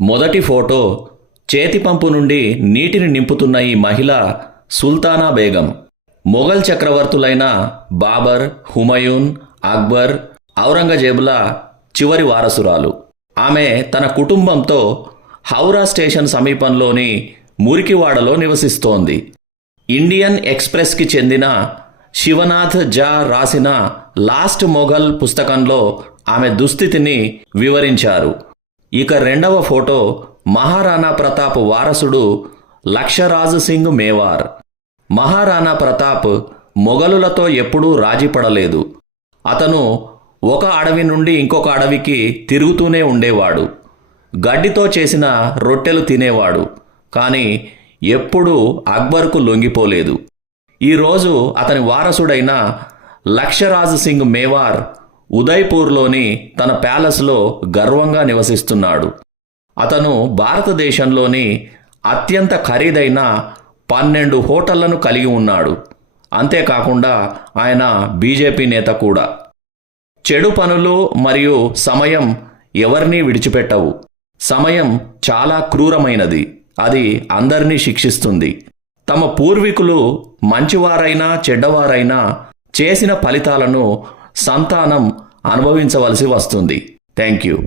మొదటి ఫోటో చేతి పంపు నుండి నీటిని నింపుతున్న ఈ మహిళ సుల్తానా బేగం. మొఘల్ చక్రవర్తులైన బాబర్ హుమయూన్ అక్బర్ ఔరంగజేబుల చివరి వారసురాలు. ఆమె తన కుటుంబంతో హౌరా స్టేషన్ సమీపంలోని మురికివాడలో నివసిస్తోంది. ఇండియన్ ఎక్స్ప్రెస్కి చెందిన శివనాథ్ జా రాసిన లాస్ట్ మొఘల్ పుస్తకంలో ఆమె దుస్థితిని వివరించారు. ఇక రెండవ ఫోటో మహారాణా ప్రతాప్ వారసుడు లక్షరాజ్ సింగ్ మేవార్. మహారాణా ప్రతాప్ మొఘలులతో ఎప్పుడూ రాజీపడలేదు. అతను ఒక అడవి నుండి ఇంకొక అడవికి తిరుగుతూనే ఉండేవాడు. గడ్డితో చేసిన రొట్టెలు తినేవాడు కానీ ఎప్పుడూ అక్బర్కు లొంగిపోలేదు. ఈరోజు అతని వారసుడైన లక్షరాజ్ సింగ్ మేవార్ ఉదయ్పూర్లోని తన ప్యాలెస్లో గర్వంగా నివసిస్తున్నాడు. అతను భారతదేశంలోని అత్యంత ఖరీదైన పన్నెండు హోటళ్ళను కలిగి ఉన్నాడు. అంతేకాకుండా ఆయన బీజేపీ నేత కూడా. చెడు పనులు మరియు సమయం ఎవరినీ విడిచిపెట్టవు. సమయం చాలా క్రూరమైనది. అది అందరినీ శిక్షిస్తుంది. తమ పూర్వీకులు మంచివారైనా చెడ్డవారైనా చేసిన ఫలితాలను సంతానం అనుభవించవలసి వస్తుంది. Thank you